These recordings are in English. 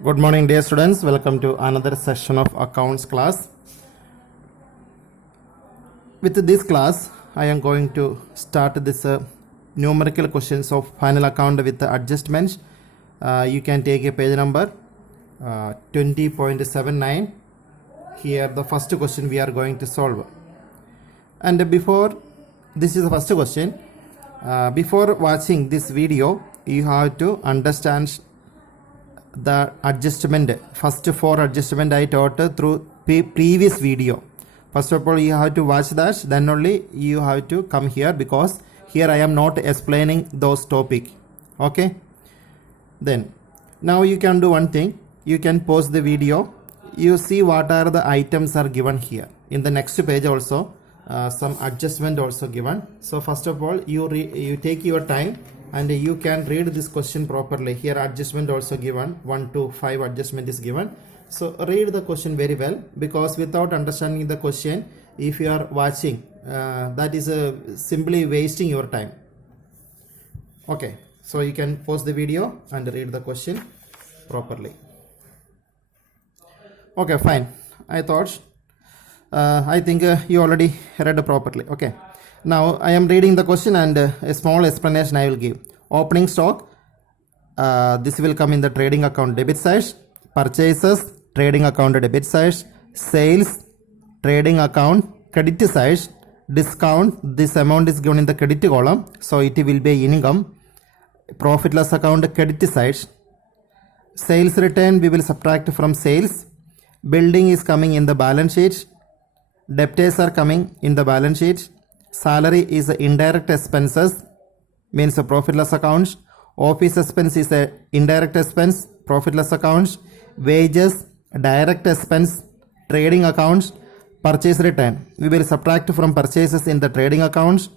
Good morning, dear students. Welcome to another session of accounts class. With this class, I am going to start this numerical questions of final account with the adjustments. You can take a page number 20.79. Here, the first question we are going to solve. And before this is the first question. Before watching this video, you have to understand the adjustment. First four adjustment I taught through previous video. First of all, you have to watch that, then only you have to come here, because here I am not explaining those topic. Okay, then now you can do one thing. You can pause the video, you see what are the items are given here. In the next page also some adjustment also given. So first of all, you take your time and you can read this question properly. Here adjustment also given, 1 to 5 adjustment is given. So read the question very well, because without understanding the question, if you are watching, that is simply wasting your time. Okay, so you can pause the video and read the question properly. Okay, fine. I think you already read properly. Okay, now I am reading the question and a small explanation I will give. Opening stock, this will come in the trading account debit side. Purchases, trading account debit side. Sales, trading account credit side. Discount, this amount is given in the credit column, so it will be income. Profit loss account credit side. Sales return we will subtract from sales. Building is coming in the balance sheet. Debtors are coming in the balance sheet. Salary is indirect expenses, means a profit loss account. Office expense is a indirect expense, profit loss account. Wages, direct expense, trading accounts. Purchase return we will subtract from purchases in the trading accounts.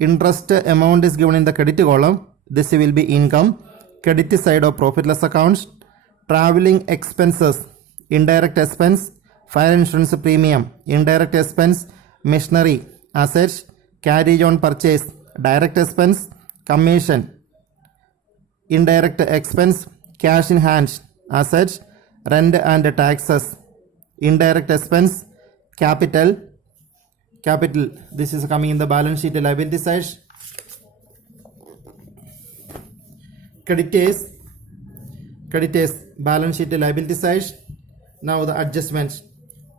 Interest amount is given in the credit column, this will be income, credit side of profit loss accounts. Traveling expenses, indirect expense. Fire insurance premium, indirect expense. Machinery, assets. Carriage on purchase, direct expense. Commission, indirect expense. Cash in hand, assets. Rent and taxes, indirect expense. Capital, this is coming in the balance sheet liability side. Creditors, balance sheet liability side. Now the adjustments.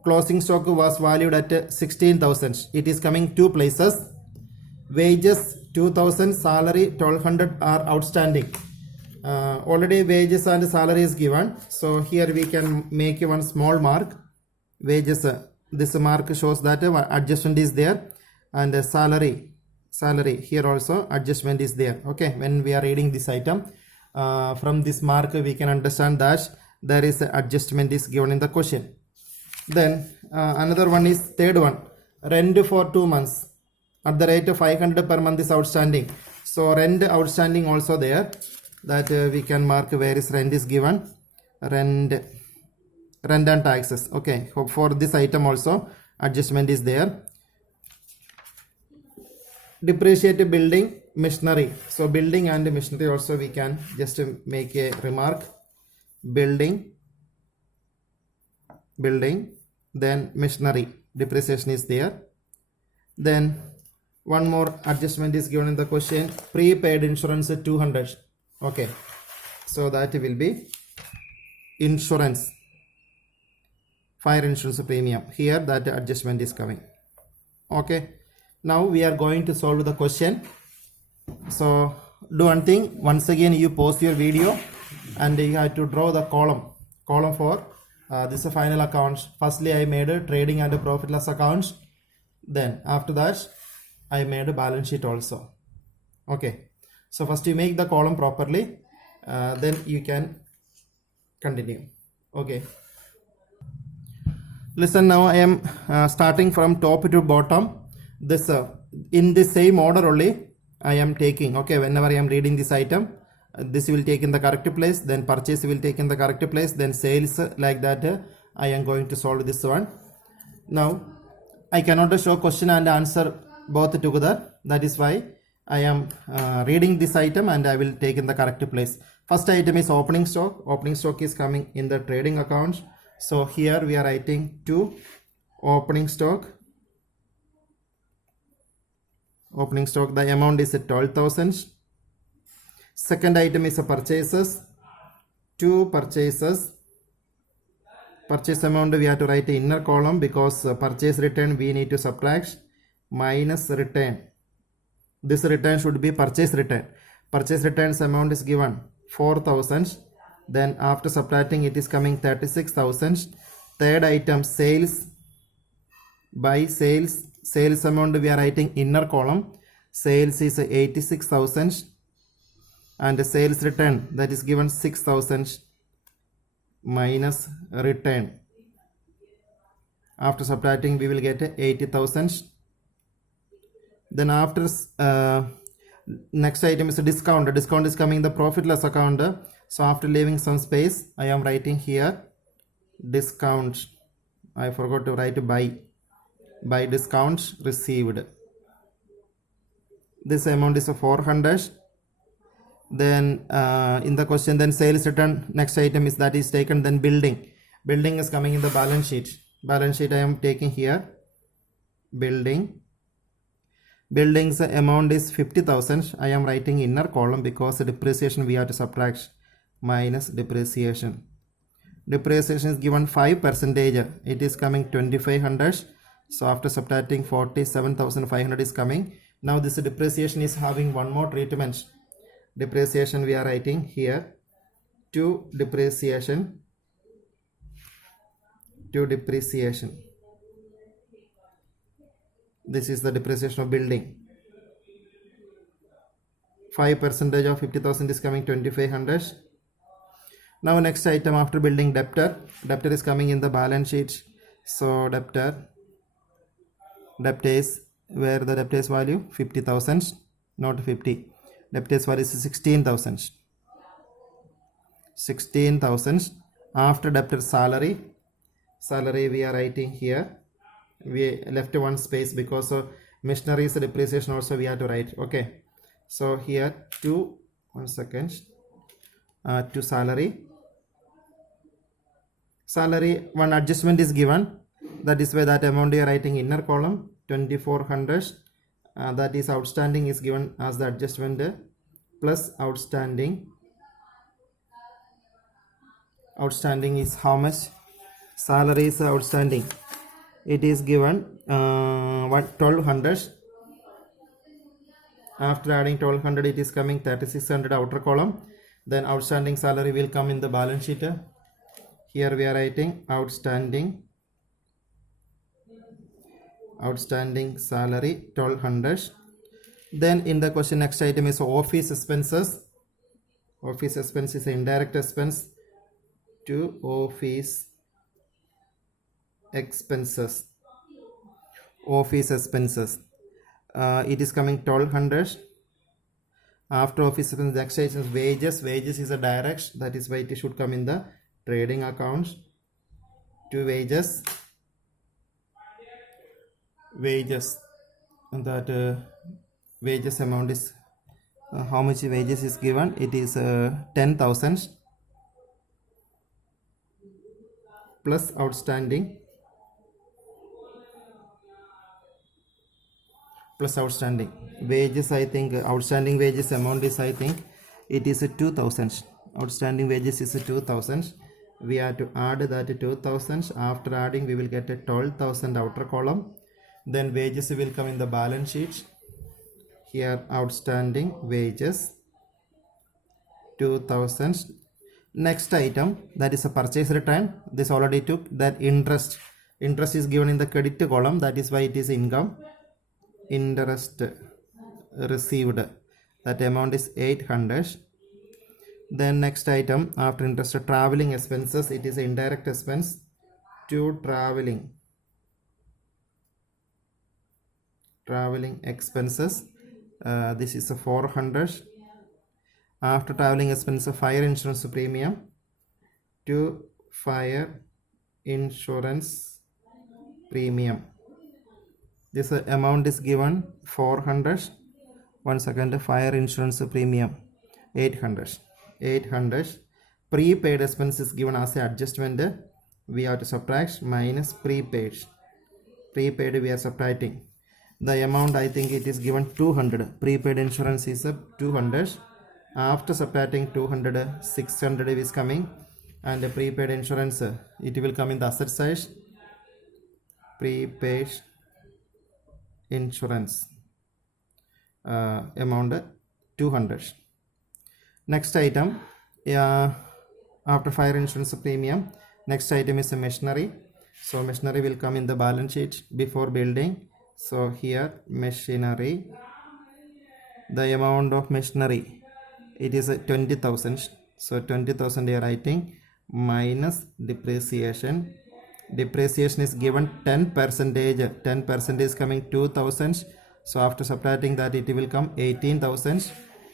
Closing stock was valued at 16,000. It is coming two places. Wages 2,000, salary 1,200 are outstanding. Already wages and salary is given, so here we can make one small mark. Wages, this mark shows that adjustment is there, and salary here also adjustment is there. Okay, when we are reading this item, from this mark we can understand that there is adjustment is given in the question. Then another one is third one, rent for 2 months at the rate of 500 per month is outstanding. So rent outstanding also there, that we can mark where is rent is given. Rent and taxes. Okay, for this item also adjustment is there. Depreciate building, machinery. So building and machinery also we can just make a remark. Building, then machinery depreciation is there. Then one more adjustment is given in the question, prepaid insurance 200. Okay, so that will be insurance, fire insurance premium. Here that adjustment is coming. Okay, now we are going to solve the question. So do one thing, once again you pause your video and you have to draw the column for this is final accounts. Firstly I made a trading and a profit loss accounts, then after that I made a balance sheet also. Okay, so first you make the column properly, then you can continue. Okay, listen, now I am starting from top to bottom. This in the same order only I am taking. Okay, whenever I am reading this item, this will take in the correct place, then purchase will take in the correct place, then sales, like that I am going to solve this one. Now I cannot show question and answer both together, that is why I am reading this item and I will take in the correct place. First item is opening stock. Opening stock is coming in the trading account. So here we are writing to opening stock. Opening stock, the amount is 12,000. Second item is a purchases. Two purchases. Purchase amount we have to write in inner column because purchase return we need to subtract minus return. This return should be purchase return. Purchase returns amount is given 4,000. Then after subtracting it is coming 36,000. Third item sales. By sales. Sales amount we are writing inner column. Sales is 86,000. And sales return that is given 6,000 minus return. After subtracting we will get 80,000. Then after next item is a discount. The discount is coming the profit loss account. So after leaving some space I am writing here discount. I forgot to write by discount received. This amount is 400. Then in the question, then sales return, next item is that is taken. Then building is coming in the balance sheet. I am taking here building's amount is 50,000. I am writing inner column because depreciation we have to subtract minus depreciation is given 5%. It is coming 2,500. So after subtracting 47,500 is coming. Now this depreciation is having one more treatment. Depreciation we are writing here to depreciation. This is the depreciation of building. 5% of 50,000 is coming 2,500. Now next item after building debtor is coming in the balance sheet. So debtor is where the debtor is value 50,000, not 50. Debtor's value is 16,000. After debtor salary we are writing here. We left one space because of machinery's depreciation also we have to write. Okay. So here to salary. One adjustment is given. That is why that amount we are writing inner column 2,400. That is outstanding is given as the adjustment plus outstanding is how much? Salary is outstanding. It is given 1,200. After adding 1,200 it is coming 3,600 outer column. Then outstanding salary will come in the balance sheet. Here we are writing outstanding salary 1,200. Then in the question next item is office expenses. Office expense is indirect expense to office expenses. It is coming 1,200. After office expense next item is wages. Wages is a direct, that is why it should come in the trading account to wages. And that wages amount is how much wages is given? It is 10,000 plus outstanding wages. I think outstanding wages amount is, I think it is 2,000. Outstanding wages is 2,000. We have to add that 2,000. After adding we will get a 12,000 outer column. Then wages will come in the balance sheet. Here outstanding wages 2,000. Next item, that is a purchase return. This already took. That interest is given in the credit column. That is why it is income. Interest received, that amount is 800. Then next item after interest, traveling expenses. It is indirect expense to traveling expenses. This is a 400. After traveling expense, fire insurance premium to fire insurance premium. This amount is given 400. 1 second. Fire insurance premium 800. Prepaid expense is given as a adjustment. We have to subtract minus prepaid we are subtracting. The amount, I think it is given 200. Prepaid insurance is 200. After subtracting 200, 600 is coming, and the prepaid insurance, it will come in the asset side. Prepaid insurance amount 200. Next item, after fire insurance premium, next item is a machinery. So machinery will come in the balance sheet before building. So here machinery, the amount of machinery, it is 20,000. So 20,000 they are writing minus depreciation. Depreciation is given 10%. 10% is coming 2,000. So after subtracting that, it will come 18,000.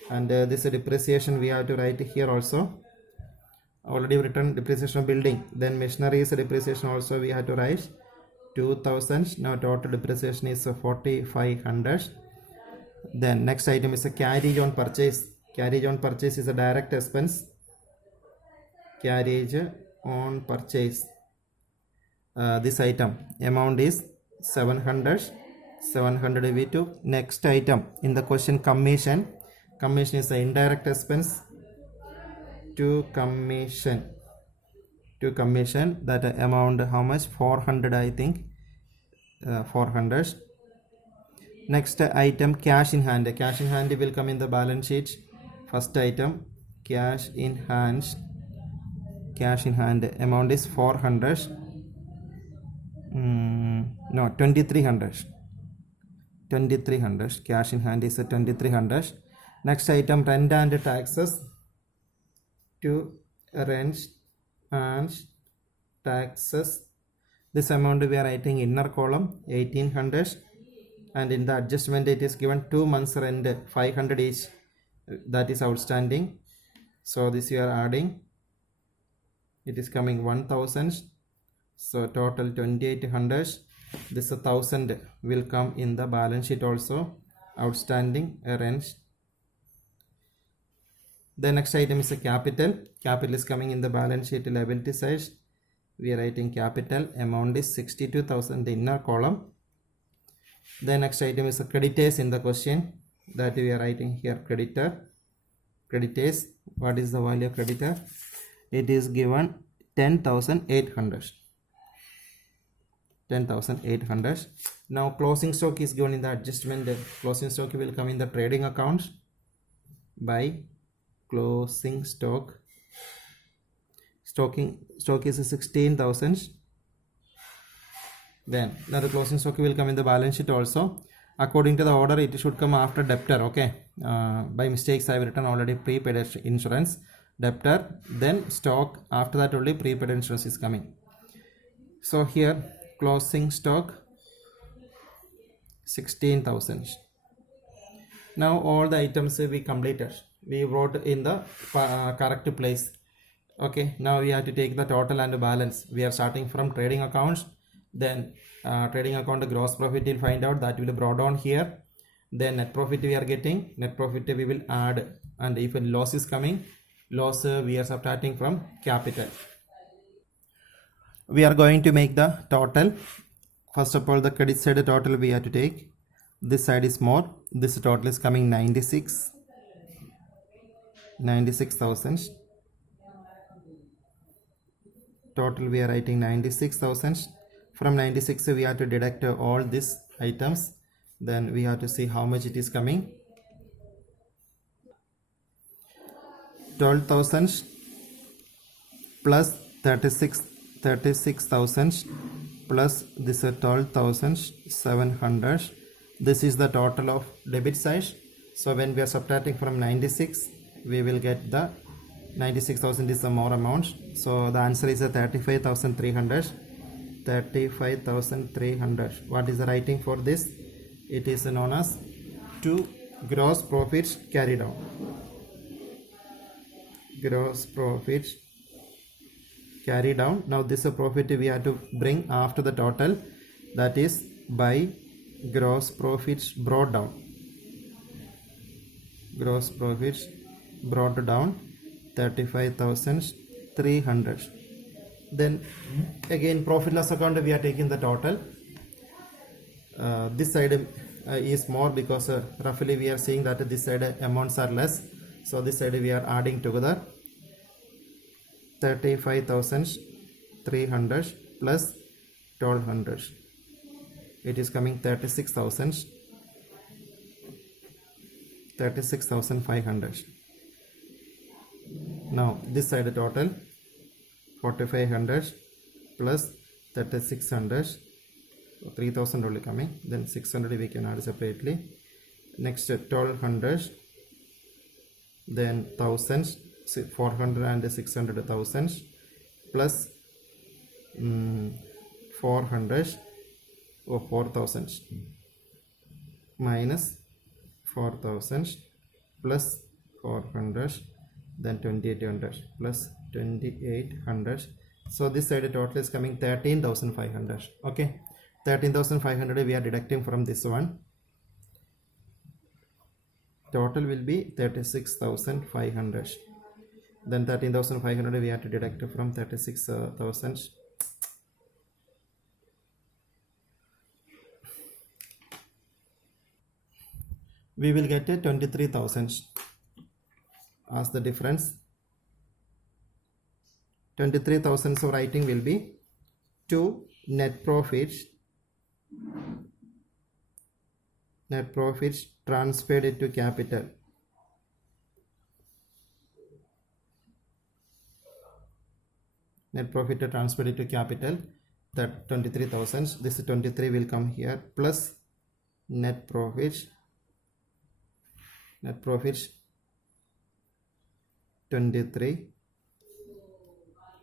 And this depreciation we have to write here also. Already written depreciation of building. Then machinery is a depreciation also, we have to write 2,000. Now total depreciation is 4,500. Then next item is a carriage on purchase. Carriage on purchase is a direct expense. Carriage on purchase. This item amount is 700 we took. Next item in the question, commission. Commission is the indirect expense. To commission, that amount how much? 400, I think. 400. Next item, cash in hand. Cash in hand will come in the balance sheet. First item, cash in hand. Cash in hand amount is 400. No, 2300. Cash in hand is 2300. Next item, rent and taxes. To rent and taxes, this amount we are writing inner column 1800, and in the adjustment it is given 2 months rent 500 each, that is outstanding. So this you are adding, it is coming 1000. So total 2800. This 1000 will come in the balance sheet also, outstanding rent. The next item is a capital. Capital is coming in the balance sheet liability side. We are writing capital amount is 62,000, the inner column. The next item is a creditors in the question, that we are writing here creditor. Creditors, what is the value of creditor? It is given 10,800. 10,800. Now closing stock is given in the adjustment. Closing stock will come in the trading account by closing stock. Stock is 16,000. Then the closing stock will come in the balance sheet also. According to the order, it should come after debtor. Okay, by mistakes I have written already prepaid insurance, debtor, then stock. After that only prepaid insurance is coming. So here closing stock 16,000. Now all the items we completed, we wrote in the correct place. Okay, now we have to take the total and balance. We are starting from trading accounts. Then trading account gross profit will find out, that will be brought down here. Then net profit we are getting, net profit we will add, and if a loss is coming, loss we are subtracting from capital. We are going to make the total. First of all, the credit side total we have to take. This side is more. This total is coming 96,000. Total we are writing 96,000. From 96 we have to deduct all these items. Then we have to see how much it is coming. 12,000 plus 36,000 plus this 12,700. This is the total of debit side. So when we are subtracting from 96, we will get the 96,000 is the more amount. So the answer is 35,300. 35,300. What is the writing for this? It is known as to gross profits carried out. Gross profits carried down. Now this profit we have to bring after the total, that is by gross profits brought down. gross profits brought down 35,300. Then again profit loss account we are taking the total. This side is more because roughly we are seeing that this side amounts are less, so this side we are adding together 35,300 plus 1,200, it is coming 36,500. Now this side total 4,500 plus 3,600, 3,000 only coming, then 600 we can add separately. Next 1,200, then 1,000, 400 and 600 thousands plus 400 or 4,000 minus 4,000 plus 400, then 2,800 plus 2,800. So this side total is coming 13,500. Okay, 13,500 we are deducting from this one. Total will be 36,500. Then 13,500 we have to deduct from 36,000. We will get 23,000 as the difference. 23,000 so writing will be 2 net profits transferred into capital. Net profit transferred into capital, that 23,000, this 23 will come here, plus net profits 23,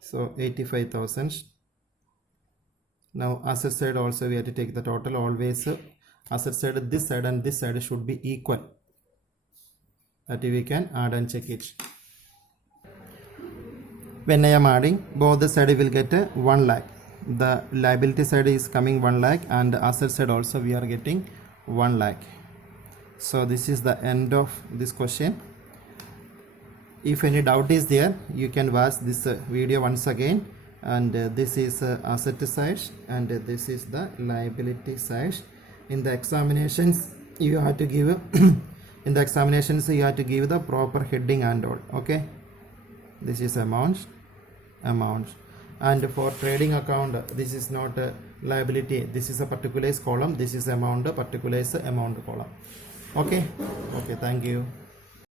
so 85,000. Now asset side also we have to take the total. Always asset side, this side and this side should be equal, that we can add and check it. When I am adding, both the side will get 1 lakh. The liability side is coming 1 lakh and the asset side also we are getting 1 lakh. So this is the end of this question. If any doubt is there, you can watch this video once again. And this is asset side and this is the liability side. In the examinations you have to give in the examinations you have to give the proper heading and all. Okay, this is amount, and for trading account this is not a liability, this is a particulars column, this is amount, particulars amount column. Okay, thank you.